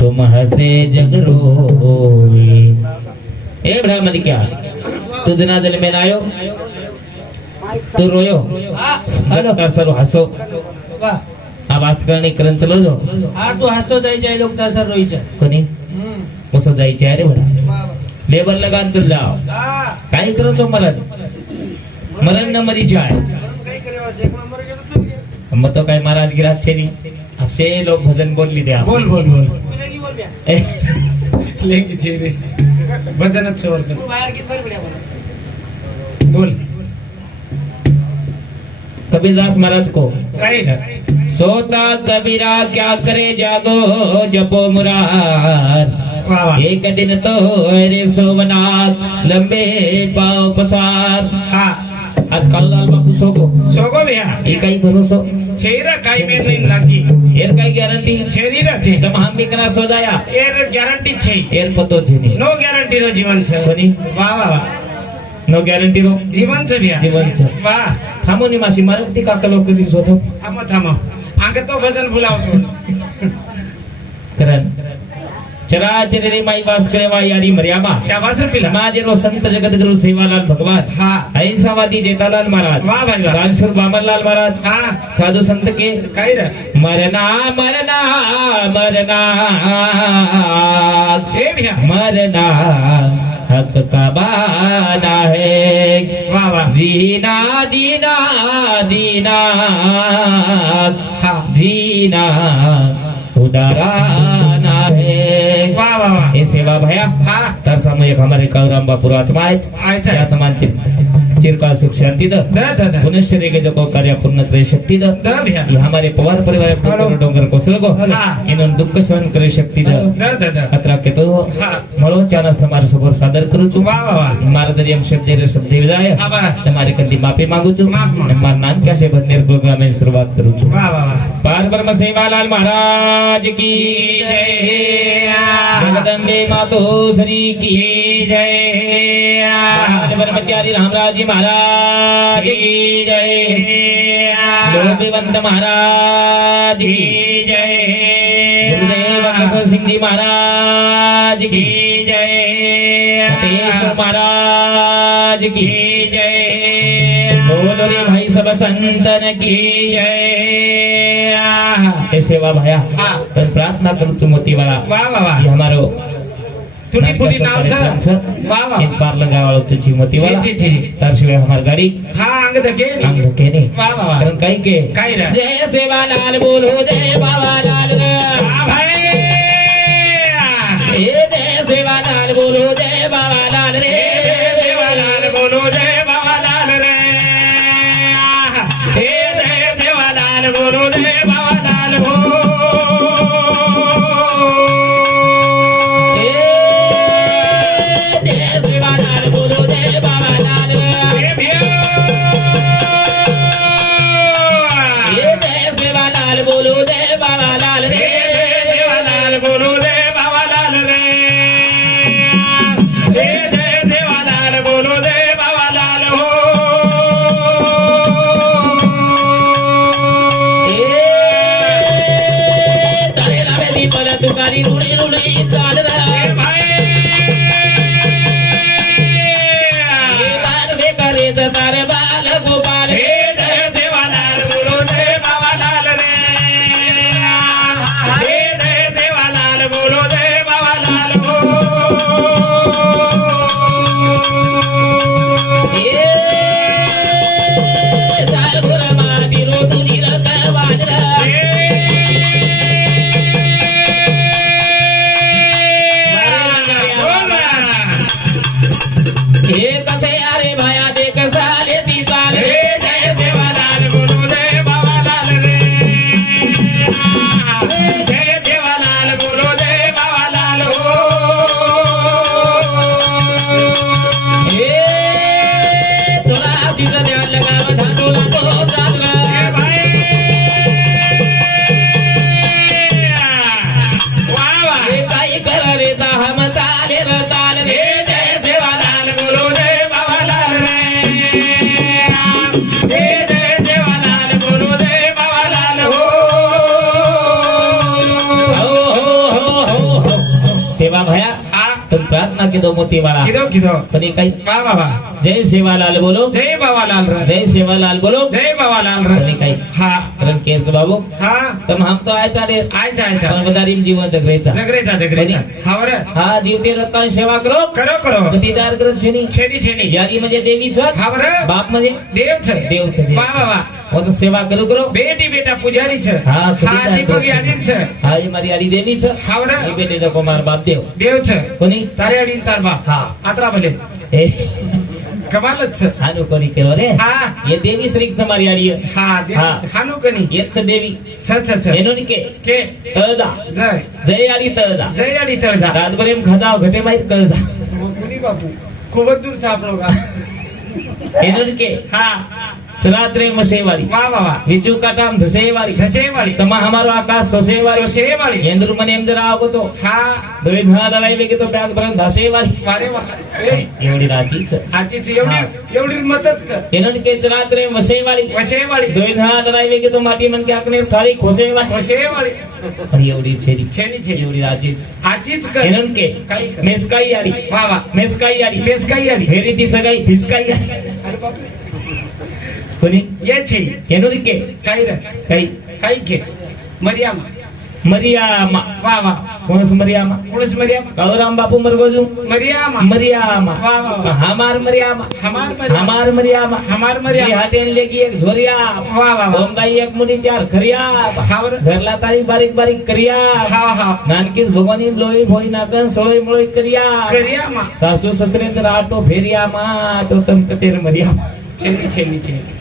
तुम हसे जग रोए। ए बड़ा मलिका तू जनाजल में आयो तू रोयो जगता सर हसो आवाज करणे करण चलो जो हा तू हसतो जायचे लोक तसा रोईचा कोणी कसं जायचे अरे बडा लेबर लगान चल जाओ काय करो तो मरण न मरी जाए मग तो काय महाराज गिरात छेरी आपसे लोग भजन बोल ली दे बोल बोल बोल लेंगे चेहरे भजन अच्छा बोल बोल कबीरदास महाराज को काही सोता कबीरा क्या करे जागो जपो मुरार वाह वाह एक दिन तो रे सोमनाथ लंबे पाव पसार हाँ आजकाल लाल बापू सोगो सोगो भैया ये काही भरोसो छेरा काही में नहीं लगी एर काही गॅरंटी छेरी ना छे तम हम भी करा सोदाया एर गॅरंटी छे एर पतो छे नी नो गॅरंटी रो जीवन छे कोणी वाह वाह वाह नो गॅरंटी रो जीवन छे भैया जीवन छे वाह थांबो नी मासी मारे ती काका लोक कधी सोतो थांबो थांबो आंके तो भजन भुलावतो करण चराचर रे माई वास करे वा यारी मर्यादा शाबाश रे पिला समाज रो संत जगत गुरु सेवालाल भगवान हाँ अहिंसावादी जेठालाल महाराज वाह भाई वाह कानसूर बामनलाल महाराज हाँ साधु संत के काही रे मरना मरना मरना ए भैया मरना हक का बाना है वाह वाह जीना जीना जीना हाँ जीना उदाराना है वाह वाह वाह हे सेवा भया हाँ तर सामूहिक हमारे कौराम बापूर आत्मा आहे अच्छा या समाज चिरकाल सुख शांति द द पुनश्चर्य के जो कार्य पूर्ण करे शक्ति द भैया ये हमारे पवार परिवार डोंगर डोंगर कोसळ गो हाँ इनोन दुःख सहन करे शक्ति द द अत्रा के तो हाँ મળો ચાનસ તમારા સબર સાદર કરું છું वाह वाह वाह મારા દરિયમ શબ્દ શબ્દ વિદાય हाँ वाह તમારી કંદી માફી માંગુ છું માફ માંગુ. અને મારા નાનકા છે બંનેર પ્રોગ્રામ ની શરૂઆત કરું છું वाह वाह वाह पार ब्रह्म सेवालाल महाराज की जय जगदम्बे मातो श्री की जय महान ब्रह्मचारी रामराज जी महाराज की जय लोभीवंत महाराज की जय गुरुदेव कसर सिंह जी महाराज की जय कोटेश्वर महाराज की जय बोलो रे भाई सब संतन की जय हे सेवा भया हाँ तर प्रार्थना करू છું મોતીવાળા वाह वाह वाह ये हमारो तुटी फुटी नाव छ वाह वाह एक बार लगावाळो तुझी मोतीवाळा जी, जी, जी. तार शिवाय हमार गाडी हाँ अंग धके आंग धके नहीं वाह वाह वाह कारण काही के काही रे जय सेवालाल बोलो जय बाबालाल रे वाह भाई ए जय सेवालाल बोलो जय बाबालाल रे देवालाल बोलो जय बाबालाल रे हे जय देवालाल बोलो जय बाबालाल हो ए जय सेवालाल बोलो जय बाबालाल रे हे भैया ए जय सेवालाल बोलो जय बाबालाल रे देवालाल बोलो जय बाबालाल रे हे जय देवालाल बोलो जय बाबालाल हो ए तारे रामेली पर तुकारी रुडी रुडी चाल रे हे भाई ए बाल बे करे तारे बाल गोपाल हे जय देवालाल बोलो जय बाबालाल रे हे जय देवालाल बोलो जय बाबालाल हो ए चाल गुरमा बिरो तुनी रकवाल रे हे का भया हा तुम प्रार्थना के दो मोती वाला किदो किदो कधी काही वा वा वा जय सेवालाल बोलो जय बाबालाल रे जय सेवालाल बोलो जय बाबालाल रे कधी काही हा कारण केस बाबू हा तुम हम तो आयचा रे आयचा आयचा पण बदारीम जीवन जगरेचा जगरेचा जगरेचा हा बर हा जीवते रत्ता सेवा करो करो करो गतीदार करत छेनी छेनी छेनी यारी म्हणजे देवीचं हा बर बाप म्हणजे देव छे देवचं देव वा वा वा वो तो सेवा करू करो बेटी बेटा पुजारी छे हा हा दीपक आडीर छे हा ही मारी आडी देवीच हा बर ही बेटे जको मार बाप देव देव छे कोणी तारे आडीर तार बाप हा आतरा भले ए कमालच छे हानु कोणी केलो रे हा ये देवी श्रीच मारी आडी हा देव हा. हानु कनी येच देवी छ छ छ एनो निके के तळजा जय जय आडी तळजा जय आडी तळजा रातभरेम खजाव घटे माहीत कळजा कुणी बापू खूपच दूर सापडो का एनो निके हा चरात्रे मसेवाड़ी वा वा वा विचू का टाम धसेवाड़ी धसेवाड़ी तमा हमारो आकाश सोसेवाड़ी सोसेवाड़ी येंद्र मने एम जरा आगो तो हा दोई धना दलाई लेके तो ब्याग भरून धसेवाड़ी वारे वा ए एवढी राचीच आजची एवढी एवढी मतच कर एनन के चरात्रे मसेवाड़ी वसेवाड़ी दोई धना दलाई लेके तो माटी मन के आकने थारी खोसेवाड़ी वसेवाड़ी पण एवढी छेरी छेनी छेनी एवढी राचीच आजचीच कर एनन के काही कर. मेसकाई आडी वा वा मेसकाई आडी पेस काही आली फेरी ती सगाई फिसकाई आडी अरे बापरे कोणी ये छे एनन के काही रे काही काही के मरियाम मरियामा वा वा कोणस मरियामा पुरुष मरियाम कावराम बापू मरगोजू मरियाम मरियामा वाह, वाह, वाह. हमार मरियामा हमार मरियाम हमार मरियामा हमार मी मरियाम हाटेन लेगी एक झोरिया वाह, वाह, वाह. बोंबाई एक मुली चार खरिया हा बर घरला तारी बारीक बारीक करिया हा हा नानकीस भगवानी लोई भोई नाकन सोळी मुळी करिया करियामा सासू ससरे तर आटो फेरियामा तो तम कतेर मरियामा छेनी छेनी छेनी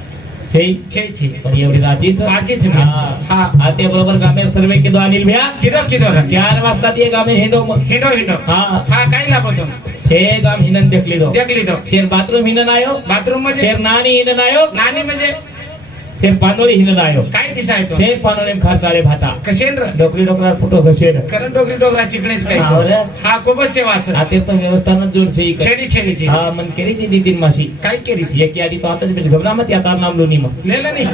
छे छे छे पण एवढी राचीच राचीच मी. हा हा. आते बरोबर गामेर सर्वे के दो अनिल भैया किदो किदो रे 4 वाजता ते गामे हेडो मग हिंडो हिंडो हा हा काही लागतो छे गाम हिनन देखली दो देखली तो शेर बाथरूम हिनन आयो बाथरूम मध्ये शेर नानी हिनन आयो नानी म्हणजे शेर पानोळी हिनन आयो काय दिसायतो शेर पानोळी खर्चाळे भाटा कशेन रे डोकरी डोकरा फुटो घसेड करण डोकरी डोकरा चिकणेच काही हा रे. हा खूपच सेवाच आते तो व्यवस्थान जोडसे छेनी छेनी छेनी हा मन केरी ती दी 3 मासी काय केली एक याडी तो आताच बेट घबरा मत या तार नाम लोनी मग नेलं नाही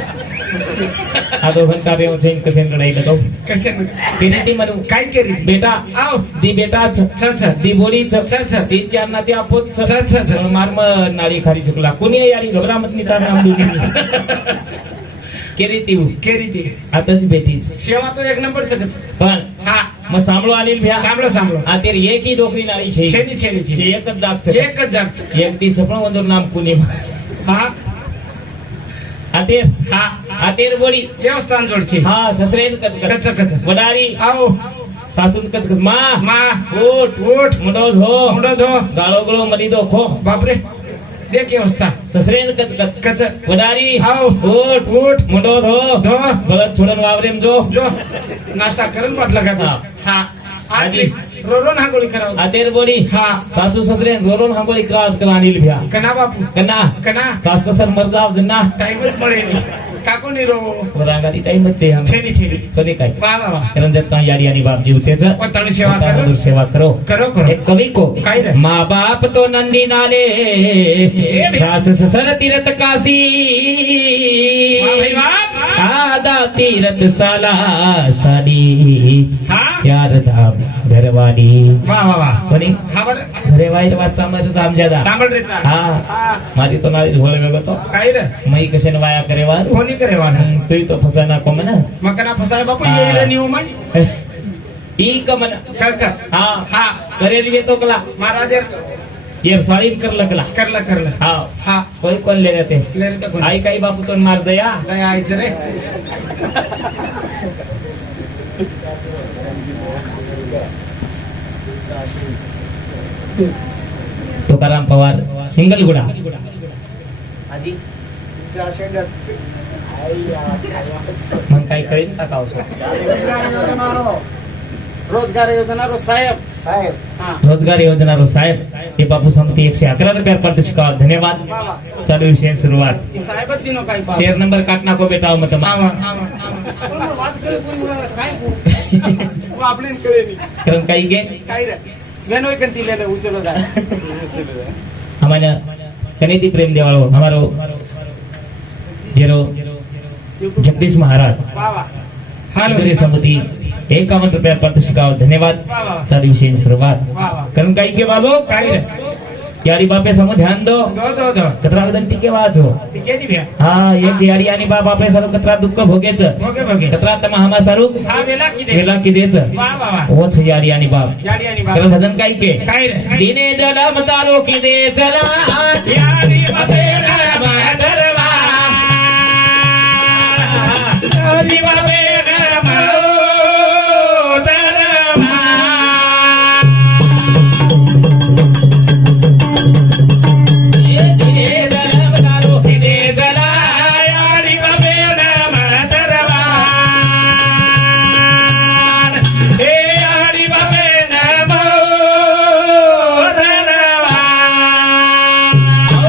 आ 2 घंटा रे उठेन कसेन लढाई तो कशेन केरी ती मनु काय केली बेटा आव दी बेटा छ छ छ दी बोडी छ छ छ ती चार ना ते आपोत छ छ छ छ मारम नाडी खारी चुकला कोणी याडी घबरा मत नी तार नाम लोनी केरी ती केली ती आताच बेटीच सेवा तो एक नंबर चकच पण हा मग सांभळो आलेल भ्या સાંભળો સાંભળો આ તેર એક ડોકરી નાળી છે છેની છેની જે છેની એક જ દાગ છે એક જ જાગ છે એક દી સપણો વંદોર નામ કુની હા આ તેર બોડી દેવસ્થાન જોડ છે હા સસરેન કચ કચ કચ કચ વડારી આવો સાસુન કચ કચ માં માં ઓટ ઉઠ મુંડો ધો મુંડો ધો ગાળો ગળો મલી દો ખો બાપરે દેખ વ્યવસ્થા સસરેન કચ કચ કચ વડારી આવો ઓટ ઉઠ મુંડો ધો ધો ગળત છોડન વાવરેમ જો જો નાસ્તા કરન બાટલા હા. કાપી હા હાજી. આટલી રોરો નાગોળી કરાવ આ તેર બોડી હા સાસુ સસરેન રોરોન હાંગોળી ક્રાસ કલાનીલ ભ્યા કના બાપુ કના કના સાસ સસર મરજાવ જન્ના ટાઈમ જ મળે નહીં કાકો ની રોવો વરાગાડી ટાઈમ જ છે આમ છેની છેની કદી કાઈ વાહ વાહ વાહ कारण जब तक यारी यानी बाप जीवते थे પોતાની સેવા तब કરો मधुर सेवा करो करो करो एक कवि को काय रे? माँ बाप तो नंदी नाले सास ससुर तीरथ काशी વાહ ભાઈ વાહ आदा तीरथ साला साडी હા 4 धाम घरवाली વાહ વાહ વાહ कोणी હા बर घरे वाईर वाचा मर समजादा સાંભળ રે ચાલ हा હા मारी तो नाळी झोळ वेगो तो काय रे मई कशेन वाया करे वार कोणी करेवाना तू तो फसाना को मना मकना फसाय बापू हा. येईल निऊ माय ई कमन कर हा हा करेल वे तो कला महाराज ये साड़ी कर लगला करला हाँ हा कोई कौन ले रहते ले रे कोणी आई काही बापू तो मार दया काय आयचं रे तुकाराम पवार सिंगलगुडा मग काही कळेल का कावसो रोजगार योजना रो साहेब हा रोजगार योजना रो साहेब हे बापू समिती 111 रुपया पर शिकाव धन्यवाद चालू विषय सुरुवात ઈ સાહેબ જ દીનો કાઈ પાવ शेर नंबर काटना को बेटाओ मत આવા આવા વાત કરે કોઈ કાઈ કો આપણે કરે ની कारण काही गे કાઈ રે વેનો એક તી લેલે ઉચલો જાય हमारा कनेती प्रेम देवाळो हमारो जेरो जगदीश महाराज વાહ વાહ હાલો समिति 51 रुपया पारितोषिकावर धन्यवाद. वा, वा. चालू विषयी सुरुवात वा, वा. कारण काही के बाबो काय रे? यारी बापे समो ध्यान दो दो कतरा वेदन टीके वाचो. ठीक आहे नी भ्या. हा एक यारी आणि बाप आपले सारू कतरा दुःख भोगेच बघे कतरा तमा हमा सारू हा वेला की दे वेला की देच वा वा वा ओच यारी आणि बाप याडी आणि तर बाबा भजन काही के काय रे? दिने जलम तारो की दे चला याडी बाबे यारी बापे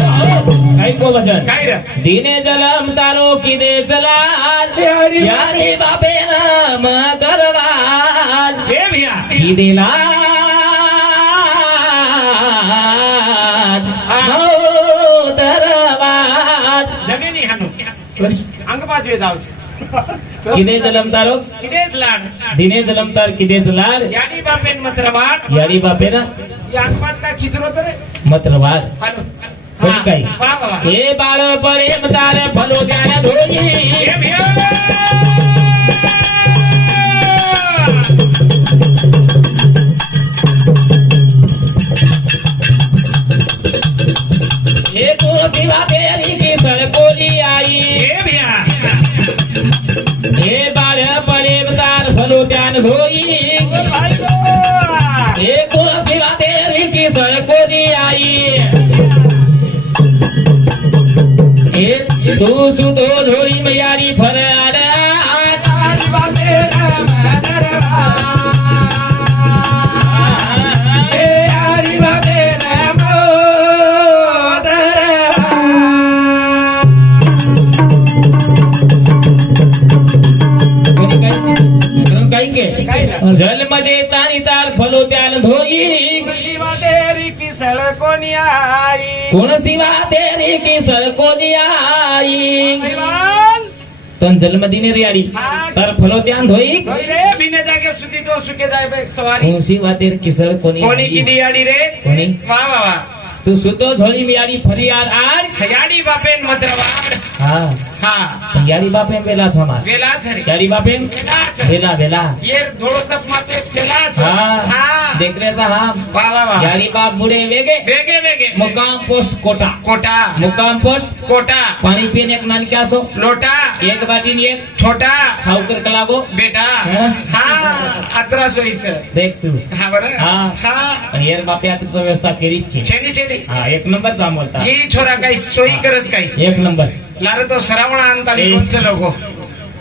भजन काय रे? दिने जलम तारो की दे चला यारी बापे नाम दरबार हे भ्या की दिला दरबार जमिनी हाणू अंग पाचवे जाऊचे किदे जलम तारो किदेच लाड दिने जलम तार किदेच लाड याडी बापेन मत्रवाट यारी बापे ना या अंगपाच काय खिचरो तर मतरवार हाणू कोण काय वा वा वा हे बाळ पळे मतार फलो द्या धोई हे भ्या हे तुळशीला तेरी की सळकोली आई हे भ्या हे बाळ पळे मतार फलो द्या धोई हे तुळशीला तेरी की सळकोली आई हे तू सुतो धोळी मयारी फरार जल मध्ये तानी तार फलो त्यान धोई कोणी आई कोण शिवा तेरी की सळकोली आई तन जन्मदिने रे आडी तर फलो त्यान धोई रे बिने जागे सुधी तो सुके जाय बे सवारी कोण शिवा तेर की सळकोली कोणी किती आडी रे कोणी वा वा वा तू सुतो झोळी मियारी फरियार आर खयाडी बापेन मत्रवाड हा हा यारी बापे वेला छमा वेला झरे यारी बापे वेला वेला ये थोडंसं माते खेला हा हा देखरेचा हम वा वा वा यारी बाप बुडे वेगे वेगे वेगे मुकाम पोस्ट कोटा कोटा मुकाम पोस्ट कोटा पाणी पिणे एक नान क्या सो लोटा एक बाटी एक छोटा खाऊकर कलागो बेटा हा? हा 1800 देख तू हा बरं हा. हा पण यार बापे आता तो व्यवस्था केली छे छेनी छेनी हा एक नंबर चा बोलता ही छोरा काही सोयी करत काही एक नंबर लारे तो श्रावण आणताली ए. कोणचे लोक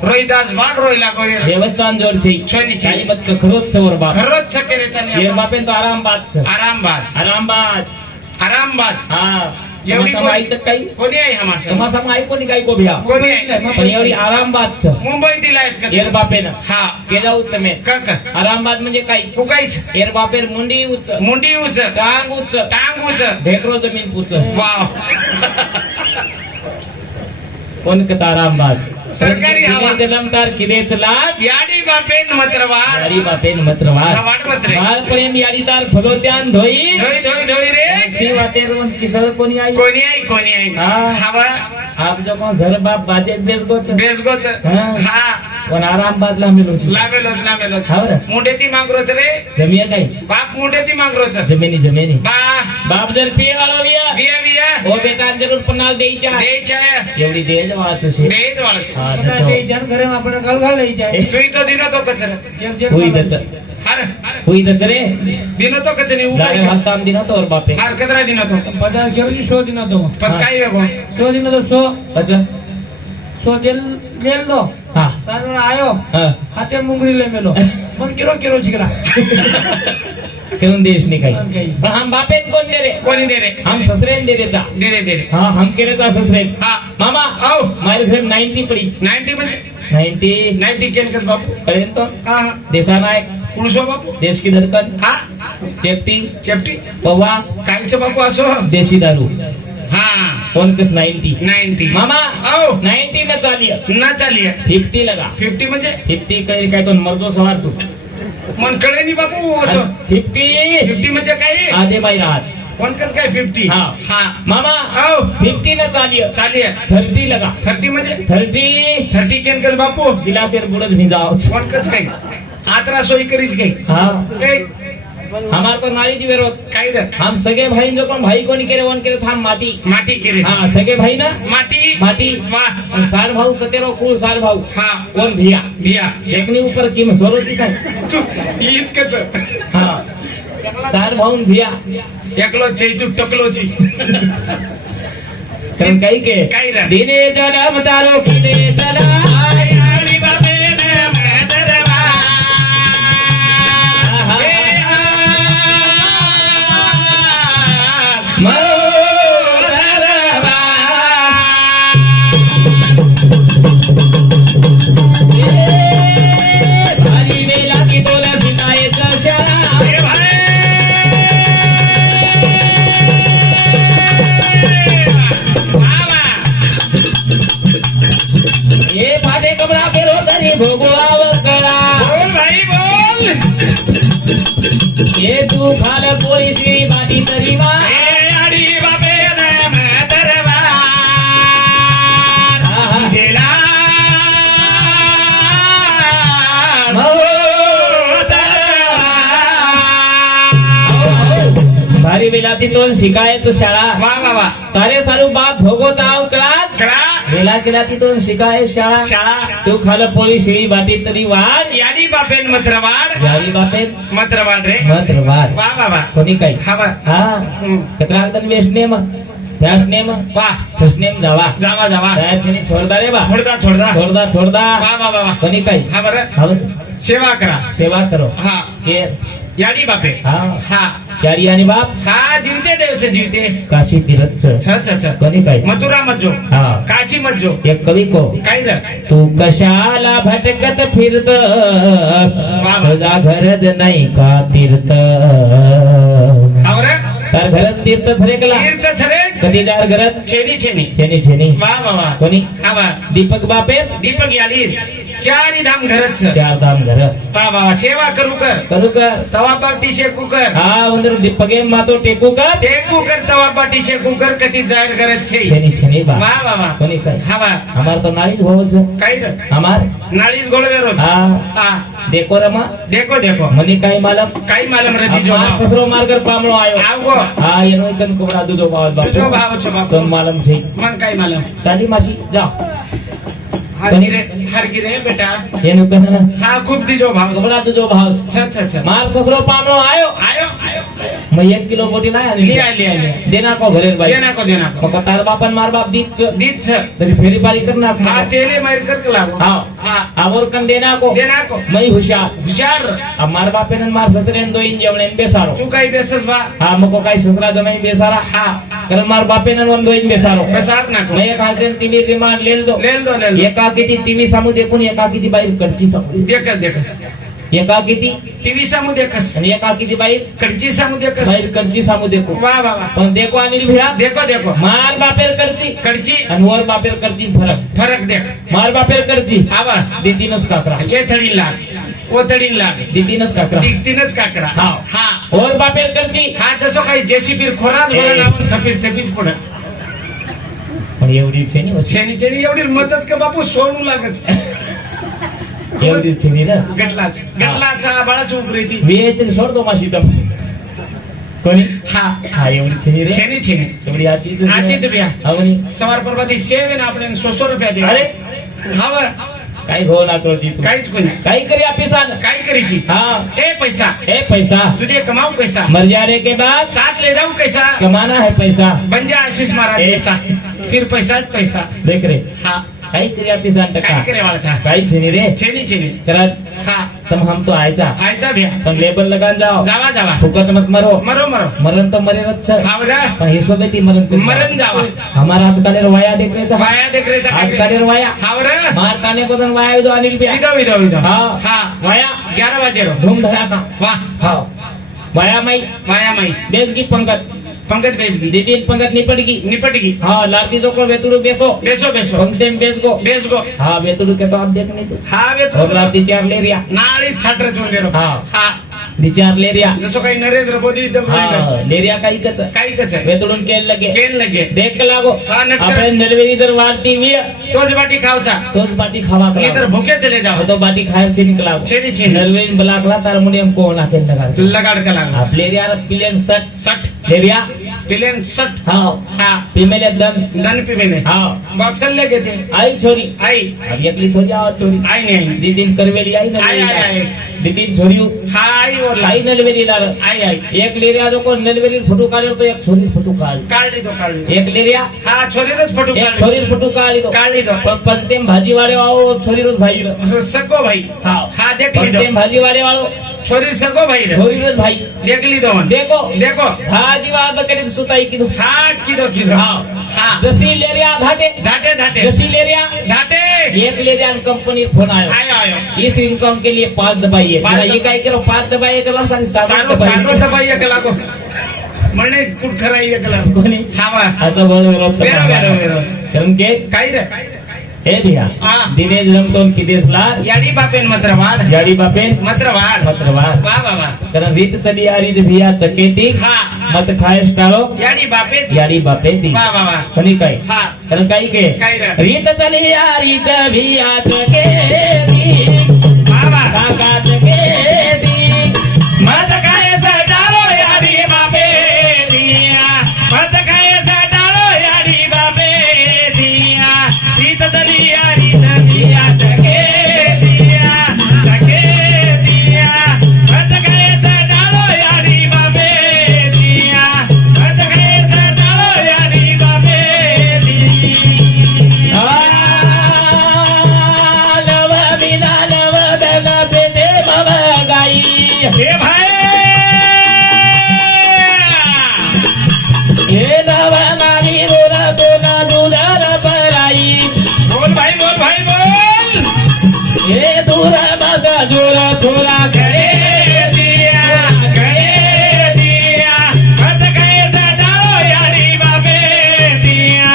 रोहिदास भाग रोहिला गोयर व्यवस्था जोड छे छोनी छे. काही मत खरोच चवर बाप घरच छके रे यार त्याने बापे तो आराम बात छ आरामबाज आराम बात आरामबाज हा एवढी एवढी माईचं काही कोणी आहे हमार तुम्हा आई कोणी काही को भिया कोणी आहे पण एवढी आराम बात छ मुंबई दिलायच का एर बापेन हा केला उच તમે काका आरामबाद म्हणजे काय तू काहीच एर बापेर मुंडी उच मुंडी उच टांग उच टांग उच ढेकरो जमीन पुच वाव कोण कचा आरामबाद सरकारी हवा. जलमदार किदेच लाग याडी बापेन मत्रवाड यारी बापेन मतरवार वाड मत्रे बाल प्रेम याडीदार फलोत्यान धोई धोई धोई धोई रे शिवातेर किसळ कोणी आई कोणी आहे हा. हवा आप जो को घर बाप बाजे बेस गोच बेसगोच हा. हा पण आरामबाद ला मिलो लामेलोच हा बरं. मुंडे ती मागरोच रे जमिया काही बाप मुंडे ती मागरोच जमिनी जमिनी बा बाप जर पिये वाळो लिया बिया बिया ओ बेटा जरूर पन्नास द्यायच्या द्यायच्या एवढी देज वाचशी देत वाळच हा त्याच्या तुई तो दिनो तो कचर हुई दच हर हुई दच रे दिनो तो कचरी लागे हफ्ताम दिन तो और बापे हर कतरा दिनो तो 50 किलो की 100 दिन दो पच काय वेगो 100 दिन तो 100 अच्छा 100 जेल जेल दो हा साजरा आयो हा हाते मुंगरी ले मेलो पण किरो किरो चिकला करून देश नाही काही काही. पण हम बापे कोण दे रे कोणी दे रे हम ससरेन दे रेचा दे रे दे रे हाँ हम केरेचा ससरेन हा मामा आओ माझे घर 90 पडी 90 म्हणजे 90 90 केनकस बापू पर्यंत हा हा देशा नायक कुणसो बापू देश की धड़कन हा चेपटी चेपटी पवा कायचं बापू असो देशी दारू हाँ उनकस 90 90 मामा आओ 90 में चालिए ना चालिए 50 लगा 50 म्हणजे 50 काही काय तो मर्दो सवार तू मन कळे नाही बापू असं 50 50 म्हणजे काय आधे बाई राहत कोणकच काय 50 हा. हा मामा आओ 50 न चालिए चालिए 30 लगा 30 म्हणजे 30 30 केनकस बापू गिलासेर बुडच भिजाओ कोणकच काय आतरा सोयी करीच काय हाँ ए, हमार को नारी जी विरोध काय रे हम सगे भाई जो कोण भाई कोणी केले वन केले हम माती माटी केली हाँ सगे भाई ना माटी माटी वाह और साल भाऊ कतेरो कुल साल भाऊ हा कोण भिया बिया एकनी ऊपर किम सोरोती काय तू हीच कच हाँ साल भाऊ भिया एकलो चैतू टकलोची कारण काही के काय रे दिने जलम तारो किने चला आळी बाबे ने मैदरवा भारी वेला की बोला सिताए सजा ए भाई मामा ये फाटे कमरा के रोतरी भोगो आवकड़ा बोल भाई बोल ये तू खाल पोरी श्री बाटी तरीवा ए आळी बाबे ने मैदरवा गेला भारी वेलाती तो शिकायचं शाळा वा वा वा तारे सारू बाप भोगोचा आवकळा करा वेला केला तिथून शिकाय शाळा शाळा तू खाल पोळी शिळी बाटी तरी वाढ याडी बापेन मत्रवाड यावी बापेन मत्रवाड रे मात्र वाढ वा वा वा कोणी काही हा वा हा कत्रागदन वेशनेम त्यासनेम वा ससनेम जावा जावा जावा त्याने छोडदा रे बा थोडदा थोडदा छोडदा छोडदा वा वा वा वा कोणी काही हा बरं हा सेवा करा सेवा करो हा के याडी बापे हा हा क्यारी आणि बाप हा जीवते देवचे जीवते काशी तीरथच छ छ छ कोणी काही मथुरा मज्जो हा काशी मज्जो एक कवी को काय रे तू कशाला भटकत फिरत तुझा घरच नाही का तीर्थ हा बरं तर घरात तीर्थ थरेकला तीर्थ छरे कधी जार घरात छेनी छेनी छेनी छेनी वा वा वा कोणी हा वा दीपक बापे दीपक याडी चारी धाम घरच चार धाम घरात वा वा वा सेवा करू कर करू कर तवा पाटी शेकू कर हा उंदर दीपके मातो टेकू कर टेकू कर तवा पाटी शेकू कर कधी जाहीर करत छे छेनी छेनी बा वा वा वा कोणी काय हा वा हमार तो नाळीच भावच काय रे हमार नाळीच गोळवे रोज हा हा देखो रमा देखो देखो मनी काही मालम काही मालम रदी जो हमार ससरो मारकर पामळो आयो आवगो हा येनो इकन कोबडा दुजो बाप तुझो भाव छ बाप तो मालम छे मन काय मालम चाली मासी जा हर गिरे बेटा येनो कन हा खूप दिजो भाव कोबडा दुजो भाव छ छ छ मार ससरो पामळो आयो आयो आयो मैं 1 किलो बोटी नाही आणली लिया लिया लिया देना को घरे बाई देना को मग तार बापन मार बाप दीच दीत छ तरी फेरी पारी करणार हा तेले मार कर लागो हाँ हा आवर कन देना को देना को मैं हुशार हुशार अब मार बापे ने मार ससरे दो इन जवणे बेसारो तू काही बेसस बा हा मको काही ससरा जमाई बेसारा हा कर मार बापे ने वन दो इन बेसारो बेसात ना को मैं एक हाते टीवी रिमांड लेल दो लेल दो लेल दो एका किती टीव्ही सामू देखून एका किती बाहेर कडची सामू देखस देखस एका किती टीव्ही सामू देखस आणि एका किती बाहेर कडची सामू देखस बाहेर कडची सामू देखो वा वा वा पण देखो अनिल भैया देखो देखो मार बापेर कडची कडची आणि वर बापेर कडची फरक फरक देख मार बापेर कडची आवा देतीनच काकरा ये थडी लाग ओ थडी लाग देतीनच काकरा दिगतीनच काकरा हा. हा वर बापेर कडची हा तसो काही जेसीबी खोराच ए. बोला लावून थपीच थपीच पड पण एवढी छेनी होती छेनी छेनी एवढी मतच का बापू सोडू लागच एवढी छेनी ना गटलाच गटलाचा बाळाच उभरी ती मी तरी सोडतो माशी तर कोणी हा हा एवढी छेनी रे छेनी छेनी एवढी आजीच आजीच बिया. आवनी सवार परवाती सेवे ना आपल्याला 100 रुपया दे अरे हा बर काही हो ना करोची तू काहीच कोणी काही करी ऑफिसान काय करीची हाँ ए पैसा ए पैसा तुझे कमाऊ कैसा मर जाने के बाद साथ ले जाऊ कैसा कमाना है पैसा बन जा आशीष महाराज ए. जैसा फिर पैसाच पैसा देख रे हा काही करी ऑफिसान काय टका करे वाळचा काही छेनी रे छेनी छेनी चला हा तुम हम तो आयचा आयचा भ्या पण लेबल लगान जाओ जावा जावा फुकट मत मरो मरो मरो मरण तो मरे रच हावडा पण हिशोब ती मरण चल मरण जावा हमारा आजकाल वाया देख रे वाया देख रे आजकाल वाया हावडा मार काने को दन वाया दो अनिल बिया विदो विदो विदो हाँ हा वाया 11 बजे रो धूम धड़ाका वाह हाँ वाया माई वाया माई देश की पंकज पंगत बेच गई दीदी पंगत निपट गई निपट गई हाँ लारती जो को बेतुड़ू बेसो बेसो बेसो पंक्ति में बेस गो हाँ बेतुड़ू के तो आप देख नहीं तू हा वे और लारती चार ले रिया नाळी छाटर चोंदे रो हाँ. हा विचार ले रिया जसो काही नरेंद्र मोदी हाँ ले रिया काही कच काही कच आहे बेतुड़ून केल लगे केन लगे देख के लागो हाँ, नटकर. आपने नलवेरी जर वारती हुई तोच बाटी खावचा तोच बाटी खावा नहीं तर करा भूखे चले जाओ तो बाटी खाए छे निकला छेनी छेनी नलवेरी बलाकला तार मुंडे हम कोण लाके लगा लगाड का लागला आप ले रिया पिलेन 60 ले रिया पिलेन 60 हाँ हा पिमेले दम दन पे मैंने हाँ बॉक्सर ले गए थे आई छोरी आई अब एकली थोड़ी आओ छोरी आई नहीं दीदी करवेली आई आई आई आई दीदी छोरी हा आई और आई नलवेरी लार आई आई एक ले रिया जो को नलवेरी फोटो काढलो तो एक छोरी फोटो काढ काढली तो काढली एक ले रिया हा छोरीरच फोटो एक काढली छोरी फोटो काढी तो काढली तो पंतेम भाजी वाले आओ छोरी रोज भाई सगो भाई हाँ हा देख ली पंतेम दो भाजी वाले वालो छोरी सगो भाई रे छोरी रोज भाई देख ली दो देखो देखो भाजी वाला बकरी सुताई की दो हा किदो किदो हाँ हा जशी ले रिया धाटे धाटे धाटे जशी ले रिया धाटे एक ले रिया कंपनी फोन आयो आयो आयो इस इनकम के लिए 5 दबाइए पाच ये काय करो 5 दबाइए तो सांग सारो काढलो दबाई एकला को म्हणे कुठ खराई एकला कोणी हा वा असं बोललो वेरो वेरो वेरो कारण के काय रे हे भैया हा. दिनेश रमतोन किदेसला याडी बापेन मत्रवाड गाडी बापेन मत्रवाड पत्रवार वा वा वा कारण रीत चली आ रीत भिया चकेती हा मत खायस टाळो याडी बापे गाडी बापेती वा वा वा कोणी काय हा कारण काही के काय रे? रीत चली आ रीत भिया चकेती वा वा काका चकेती मत खायचा डाळो याडी बापे दिया मत खायचा डाळो याडी बापे दिया रीत चली आ रीत भिया चकेतिया चकेतिया मत खायचा डाळो याडी बापे दिया मत खायचा डाळो याडी बापे दिया नव बिना नव दन पेते भव गाई हे भाई हे नव नारी रोरा दोना दुरार पराई बोल भाई बोल हे दूर मग जोर थोरा घरे दिया मत खायचा डाळो याडी बापे दिया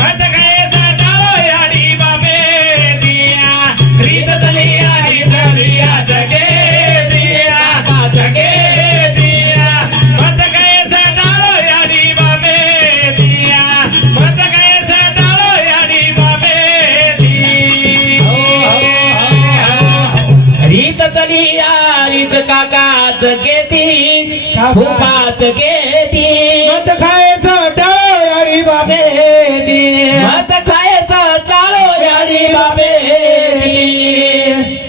मत खायचा डाळो याडी बापे दिया रीत दलिया रीत दिया जगे दिया मत खायचा डाळो याडी बापे दिया मत खायचा डाळो याडी बापे दिया रीत चली आ रीत काकाच गेती फुफाच गेती मत खायचं टाळ आणि बाबे मत खायचं टाळो याडी बाबे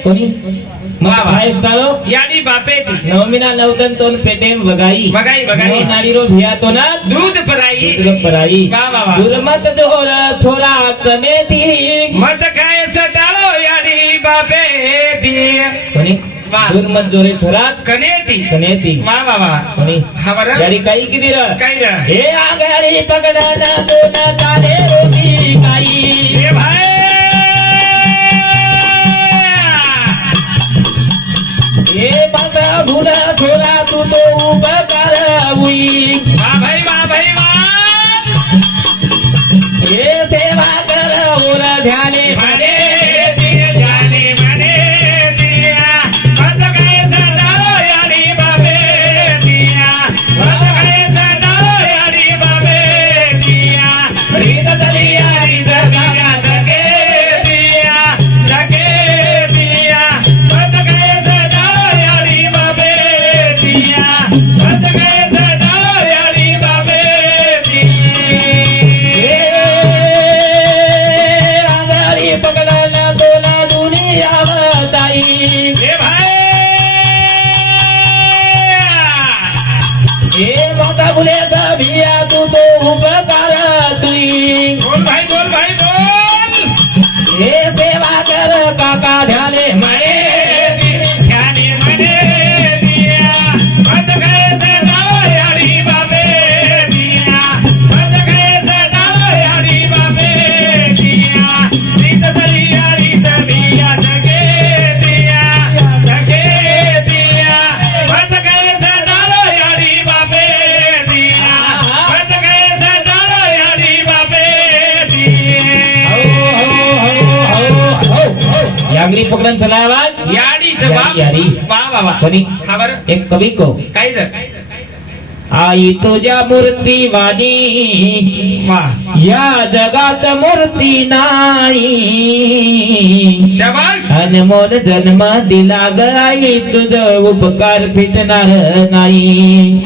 कोणी मत वा वा. खायच टाळो याडी बापे दी नवमीना नवदन तोन पेटेम वगाई वगाई, वगाई. नाडीरो भिया तो ना दूध पराई दूध पराई वा, वा, वा. दुर्मत जोर छोरा कनेती मत खाय सटाळो याडी बापे दी कोणी वा. दुर्मत जोरे छोरा कनेती कनेती वा वा वा कोणी हा बरं यारी काही किती र काय रे हे आगारी पकडन दोन तारे रोती काही हे भाई हे बागा भुडा छोरा तू तो उपकार हुई वा भाई वा हे सेवा कर ओर ध्याने म्हणे दिया जाने म्हणे दिया मत खाय सटाळो याडी बापे दिया मत खाय सटाळो याडी बापे दिया रीत दलिया रीत गागा जगे दिया मत खाय सटाळो याडी बापे दिया मत खाय सटाळो याडी बापे दिया आगारी पकडन दोन दुनिया ताई हे भाई हे माता बुले भिया तू तो उपकार तुई बोल भाई बोल हे सेवा कर काका ध्याने म्हणे ध्याने म्हणे दिया मत खाय सटाळो याडी बापे दिया मत खाय सटाळो याडी बापे दिया रीत दलिया रीत भिया जगे दिया मत खाय सटाळो याडी बापे दिया पकडून चला बाग याडीचं बाप याडी. वा वा वा कोणी हा बरं एक कवी को काय रे आई तुझ्या मूर्ती वाणी वा या जगात मूर्ती नाही शाबास अनमोल जन्म दिला ग आई तुझ उपकार फिटणार नाही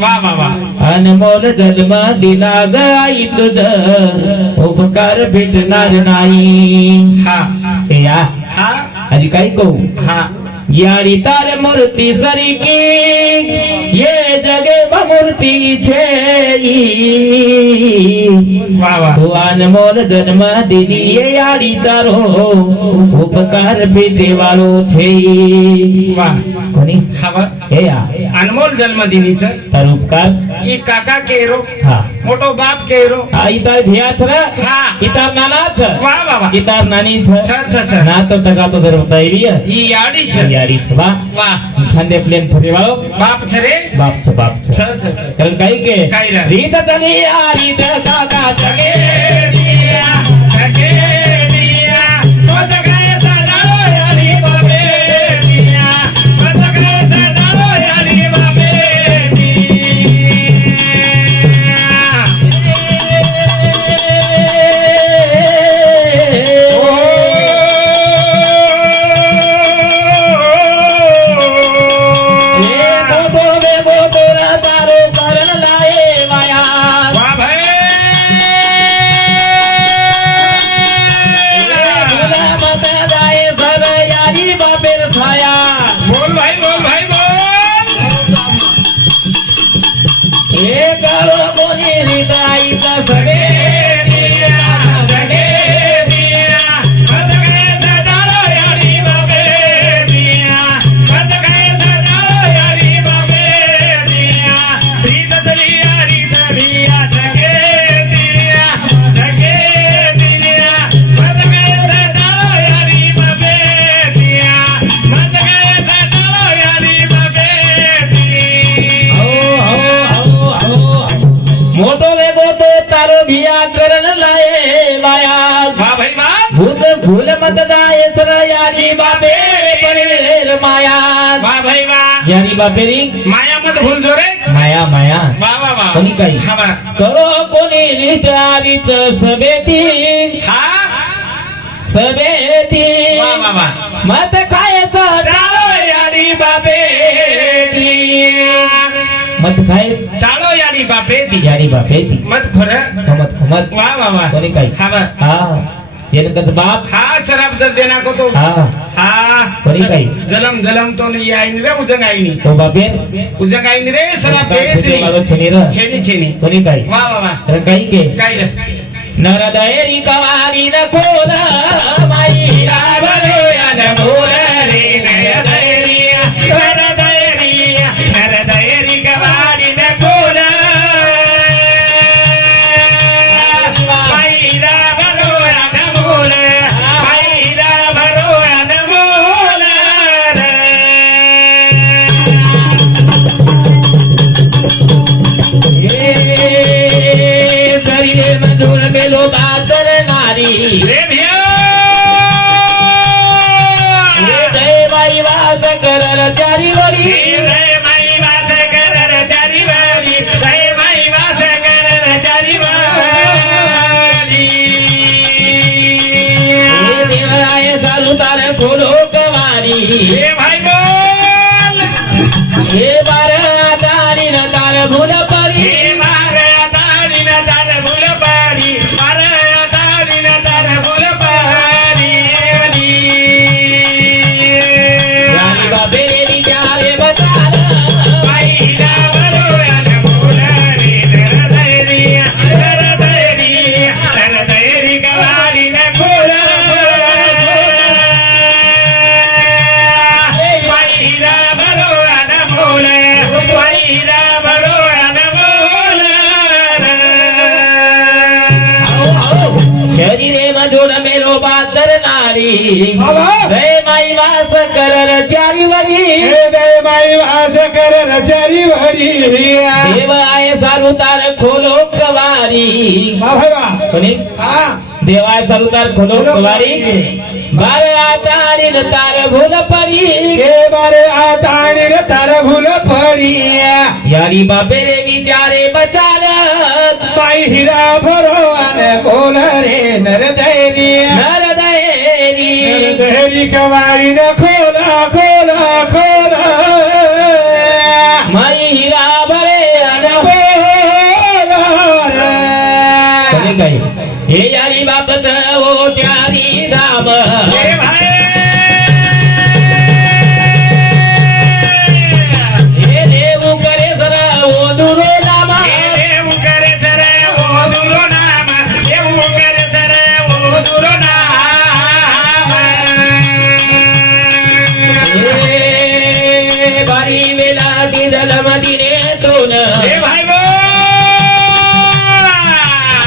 वा वा वा अनमोल जन्म दिला ग आई तुझ उपकार फिटणार नाही हा या हा आजी काय कहू हा यारी तार मूर्ति सरीकी ये जगे बमूर्ति छे वा वा तू अनमोल जन्म दिली ये यारी तारो उपकार पेटे वाळो छे वा कोणी हा बरं हे या अनमोल जन्मदिनीचं तार उपकार ई काका केरो हा मोटो बाप केरो आ इतार भियाच रे हा इतार नानाच वा वा वा इतार नानी छ छ छ छ ना तो तका तो जर बताइली ई याडी छ यारी छ बा वा खांदे प्लेन फरे वाळो बाप छ रे बाप छ छ छ छ कारण काही के काय रे? रीत चली रीत काका चले तारो करण लाए माया भूला मत जाए सर यारी बापेर छाया हे करो कोणी रीत आईचा सगळे मोटो वेगो तो तारो भिया करण लाए माया भूत भूल मत जाए सर यारी बापे परेर माया यारी बापेरी माया मत भूल जो रे माया माया वा वा वा कोणी काही हा बा कळो कोणी रीत आलीच सभेती हा सभेती वा वा वा मत खायचं टाळो यारी बापेती मत खाय टाळो याडी बापे ती यारी बापेती मत खरं खमत खमत वा वा वा कोणी काही हा बा हा जनकच बाप हा सराब जर देना को तो हा हा कोणी काही जलम जलम तो नहीं आईन रे उजंग आईनी ओ बापेर उजंग आईन रे सराब काय पेती फुटे वालो छेनी र छेनी छेनी कोणी काही वा वा वा तर काही के काय रे नरदयरी कवारी न खोल माई रावण यान मोर रे नरदयरी नरदयरी गवारी न कोल मैला भरोया न मोल मैला भरोया न मोल सरिये मजूर गेलो बातर नारी रे भिया जय बाई वास करल चारी वरी जय माई वास कर चारी वारी जय माई वास कर चारी वारी देवराय सारू तार खोलो कवारी हे भाई बोल हे बार तारी न तार भूल परी हे मारा तारी न तार फुल पारी मारा तारी न तार फुल पारी यारी बाबेरी चारे बचार मैला भरोया न मोल रे नरदयरी गवारी न कोल मैला भरोया न मोल मैला भरोया न मोल शरीरे मधुर मेरो बातर नारी जय माई वास करल चारी वरी देव आय सारू तार खोलो कवारी कोणी देवा सरुतार खोलो कुवारी बार आतारी तार भूल परी के बारे आताणी रे तार भूल पडी यारी बापे रे विचारे बचारत माई हिरा भरो आणि बोल रे नरदैरी नर दैरी नरदैरी कवारी न खोला खोला खोला माई हिरा भरे अन कोणी काही हे यारी बापच ओ त्यारी धाम ए भाई हे देव करे सरा ओ दुरो नामा देव करे सरे ओ दुरो नाम देव करे सरे ओ दुरो नाम हे बारी वेला दिदल मदिने तोन ए भाई बो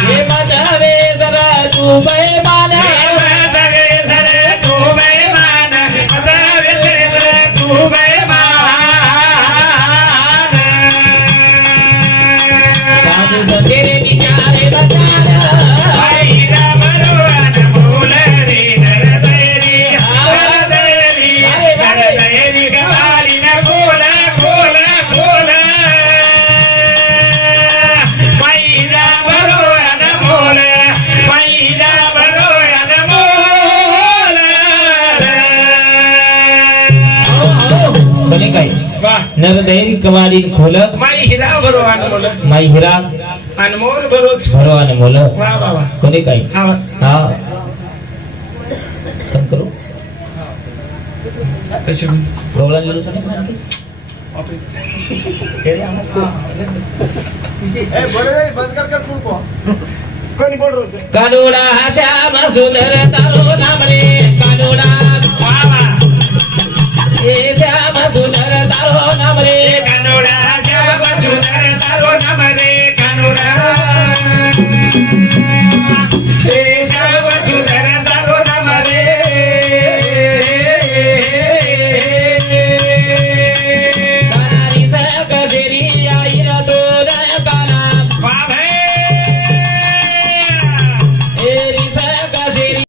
हे मदवे सरा तू बैमाना मदवे सरे तू बेईमान मदवे सरे तू बेईमान साधु सतेरे विचारे बचारा भाई रा भगवान बोल रे नरदैरी नरदैरी गवारी न बोल बोल बोल भाई रा भगवान बोल भाई रा भगवान बोल कोणी काही वाह नरदैरी कवारी खोल माई हिरा भगवान बोल माई हिरा अनमोल बरोच भरो आणि मोल वाह वाह वाह कोणी काही हा हा सम करू कशी गवळा गेलो तर नाही कोणी बोल रोज कानोडा श्याम सुंदर तारो नाम रे कानोडा वाह वाह हे श्याम सुंदर तारो नाम रे